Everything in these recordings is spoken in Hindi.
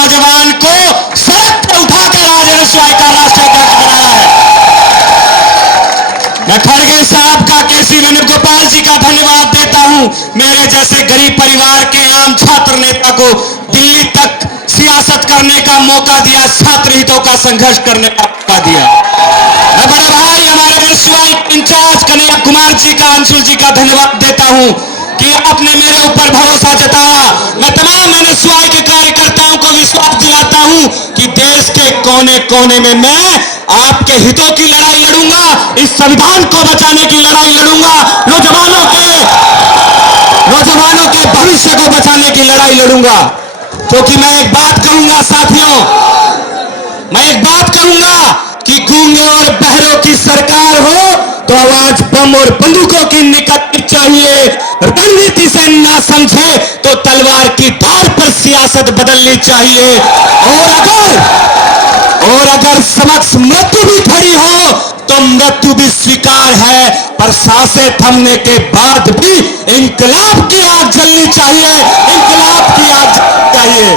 नौजवान को सड़क पर उठाकर आज एनएसयूआई का राष्ट्रीय अध्यक्ष बनाया है। मैं खड़गे साहब का, केसी वेणुगोपाल जी का धन्यवाद देता हूं। मेरे जैसे गरीब परिवार के आम छात्र नेता को दिल्ली तक सियासत करने का मौका दिया, छात्र हितों का संघर्ष करने का मौका दिया। मैं बड़े भाई हमारे एनएसयूआई इंचार्ज कन्हैया कुमार जी का, अंशुल जी का धन्यवाद देता हूं कि आपने मेरे ऊपर भरोसा जताया। मैं तमाम एनएसयूआई के कार्यकर्ताओं को विश्वास दिलाता हूं कि देश के कोने कोने में मैं आपके हितों की लड़ाई लड़ूंगा, इस संविधान को बचाने की लड़ाई लड़ूंगा, नौजवानों के भविष्य को बचाने की लड़ाई लड़ूंगा। क्योंकि मैं एक बात कहूंगा साथियों, मैं एक बात कहूंगा कि गूंगे और बहरों की सरकार हो तो आवाज बम और बंदूकों की निकलनी चाहिए। रणनीति से ना समझे तो तलवार की धार पर सियासत बदलनी चाहिए। और अगर समक्ष मृत्यु भी खड़ी हो तो मृत्यु भी स्वीकार है, पर सांसें थमने के बाद भी इंकलाब की आग जलनी चाहिए, इंकलाब की आग जलनी चाहिए।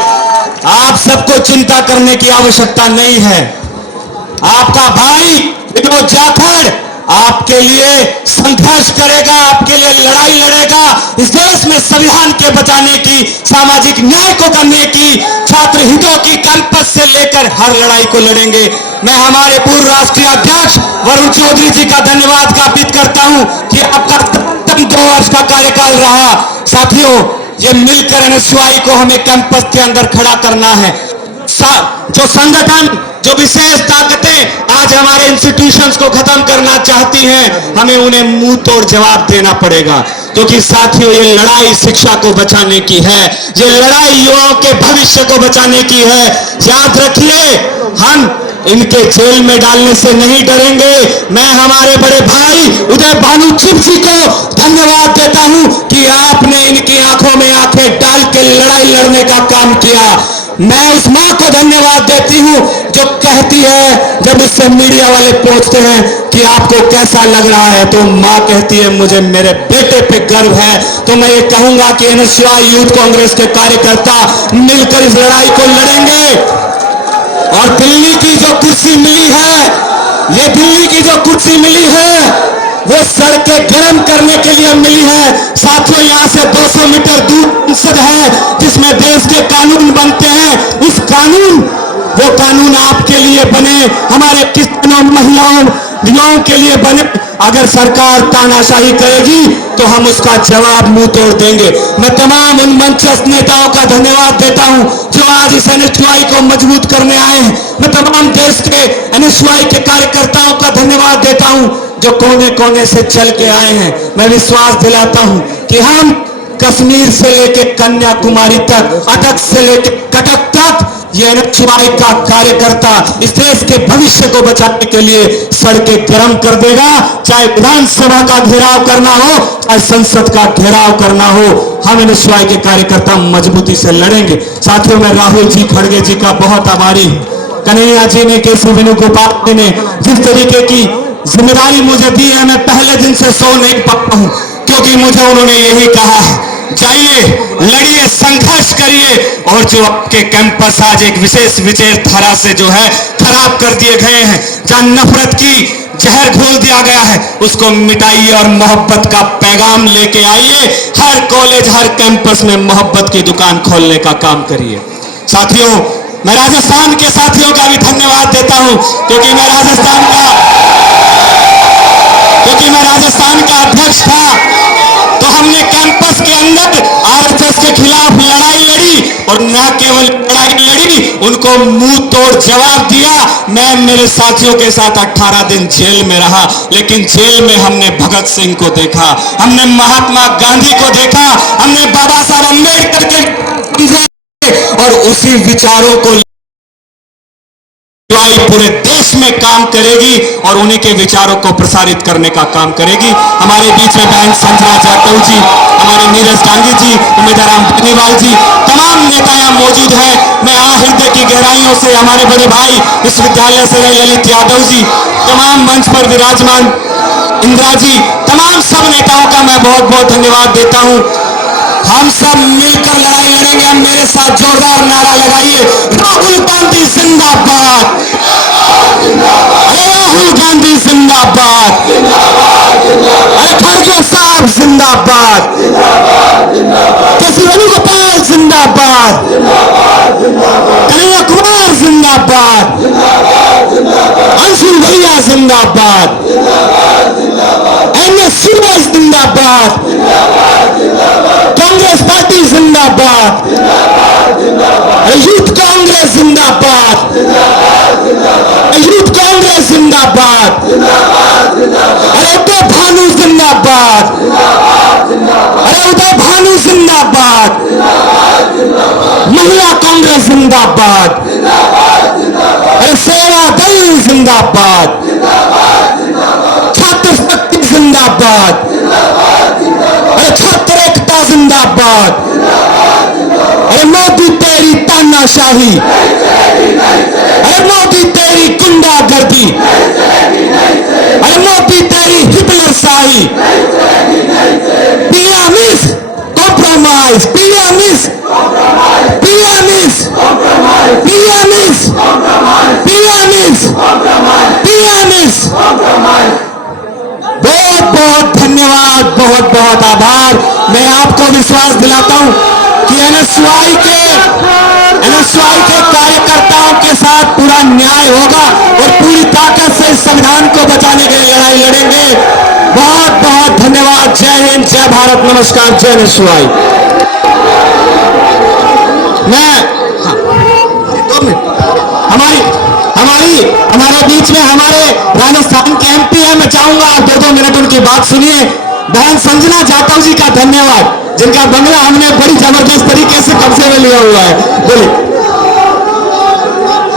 आप सबको चिंता करने की आवश्यकता नहीं है। आपका भाई विनोद जाखड़ आपके लिए संघर्ष करेगा, आपके लिए लड़ाई लड़ेगा। इस देश में संविधान के बचाने की, सामाजिक न्याय को करने की, छात्र हितों की, कैंपस से लेकर हर लड़ाई को लड़ेंगे। मैं हमारे पूर्व राष्ट्रीय अध्यक्ष वरुण चौधरी जी का धन्यवाद ज्ञापित करता हूं कि आपका 2 वर्ष का कार्यकाल रहा। साथियों, ये मिलकर एनएसयूआई को हमें कैंपस के अंदर खड़ा करना है। जो संगठन, जो विशेष ताकतें आज हमारे इंस्टीट्यूशंस को खत्म करना चाहती हैं, हमें उन्हें मुंह तोड़ जवाब देना पड़ेगा। क्योंकि साथियों, ये लड़ाई शिक्षा को बचाने की है, ये लड़ाई युवाओं के भविष्य को बचाने की है। याद रखिए, हम इनके जेल में डालने से नहीं डरेंगे। मैं हमारे बड़े भाई उदय भानु चिप जी को धन्यवाद देता हूं कि आपने इनकी आंखों में आंखें डाल के लड़ाई लड़ने का काम किया। मैं उस मां को धन्यवाद देती हूं जो कहती है, जब इससे मीडिया वाले पूछते हैं कि आपको कैसा लग रहा है, तो मां कहती है मुझे मेरे बेटे पे गर्व है। तो मैं ये कहूंगा कि एनएसयूआई यूथ कांग्रेस के कार्यकर्ता मिलकर इस लड़ाई को लड़ेंगे। और दिल्ली की जो कुर्सी मिली है, ये दिल्ली की जो कुर्सी मिली है वो सड़कें गर्म करने के लिए मिली है। साथियों, यहाँ से 200 मीटर दूर संसद है जिसमें देश के कानून बनते हैं। उस वो कानून आपके लिए बने, हमारे किसानों, महिलाओं, युवाओं के लिए बने। अगर सरकार तानाशाही करेगी तो हम उसका जवाब मुंह तोड़ देंगे। मैं तमाम उन मंचस्थ नेताओं का धन्यवाद देता हूं जो आज इस एनएसयूआई को मजबूत करने आए हैं। मैं तमाम देश के एनएसयूआई के कार्यकर्ताओं का धन्यवाद देता हूं जो कोने कोने से चल के आए हैं। मैं विश्वास दिलाता हूं कि हम कश्मीर से लेके कन्याकुमारी तक, अटक से लेके कटक तक, ये एनएसयूआई का कार्यकर्ता इस देश के भविष्य को बचाने के लिए सड़कें गर्म कर देगा। चाहे विधानसभा का घेराव करना हो, चाहे संसद का घेराव करना हो, हम एनएसयूआई के कार्यकर्ता मजबूती से लड़ेंगे। साथियों, मैं राहुल जी खड़गे जी का बहुत आभारी हूं। कन्हैया जी ने, केसी वेणुगोपाल जी ने जिस तरीके की जिम्मेदारी मुझे दी है, मैं पहले दिन से सो नहीं पाता हूं, क्योंकि मुझे उन्होंने यही कहा है, जाइए, लड़िए, संघर्ष करिए। और जो आपके कैंपस आज एक विशेष विचारधारा से जो है खराब कर दिए गए हैं, जहां नफरत की जहर घोल दिया गया है, उसको मिटाइए और मोहब्बत का पैगाम लेके आइए। हर कॉलेज, हर कैंपस में मोहब्बत की दुकान खोलने का काम करिए। साथियों, मैं राजस्थान के साथियों का भी धन्यवाद देता हूं, क्योंकि मैं राजस्थान का अध्यक्ष था, तो हमने कैंपस के अंदर आरएसएस के खिलाफ लड़ाई लड़ी, और न केवल लड़ाई लड़ी, उनको मुंह तोड़ जवाब दिया। मैं मेरे साथियों के साथ 18 दिन जेल में रहा, लेकिन जेल में हमने भगत सिंह को देखा, हमने महात्मा गांधी को देखा, हमने बाबा साहब अम्बेडकर के, और उसी विचारों को पूरे देश में काम करेगी और उन्हीं के विचारों को प्रसारित करने का काम करेगी। हमारे बीच में बहन संजना जाटव जी, हमारे नीरज डांगी जी, उम्मीदराम बेनीवाल जी, तमाम नेता यहाँ मौजूद हैं। मैं हृदय की गहराइयों से हमारे बड़े भाई विश्वविद्यालय से ललित यादव जी, तमाम मंच पर विराजमान इंदिरा जी, तमाम सब नेताओं का मैं बहुत बहुत धन्यवाद देता हूं। हम सब मिलकर लड़ाई लड़ेंगे। मेरे साथ जोरदार नारा लगाइए। जिंदाबाद, अरे राहुल गांधी जिंदाबाद, अरे खड़गे साहब जिंदाबाद, केसी वेणुगोपाल जिंदाबाद, कन्हैया कुमार जिंदाबाद, अंशु भैया जिंदाबाद, एमएस सुरेश जिंदाबाद, कांग्रेस पार्टी जिंदाबाद, यूथ कांग्रेस जिंदाबाद, यूथ कांग्रेस जिंदाबाद, अरे उदय भानु जिंदाबाद, अरे उदय भानु जिंदाबाद, महिला कांग्रेस जिंदाबाद, अरे सेवा दल जिंदाबाद, छात्र शक्ति जिंदाबाद, अरे छात्र एकता जिंदाबाद, अरे मोदी तेरी तानाशाही, अरे मोदी तेरी गुंडागर्दी, अरे मोदी तेरी हिटलरशाही, PM is compromise, PM is PM is PM is PM is PM is बहुत बहुत धन्यवाद, बहुत बहुत आभार। मैं आपको विश्वास दिलाता हूं कि NSY के कार्यकर्ताओं के साथ पूरा न्याय होगा और पूरी ताकत से इस संविधान को बचाने के लिए लड़ाई लड़ेंगे। बहुत बहुत धन्यवाद। जय हिंद, जय भारत, नमस्कार, जय NSY। मैं हमारे बीच में हमारे राजस्थान के MP है, मैं चाहूंगा आप 2 मिनट उनकी बात सुनिए। बहन संजना जाटव जी का धन्यवाद, जिनका बंगला हमने बड़ी जबरदस्त तरीके से कब्जे में लिया हुआ है। बोलिए।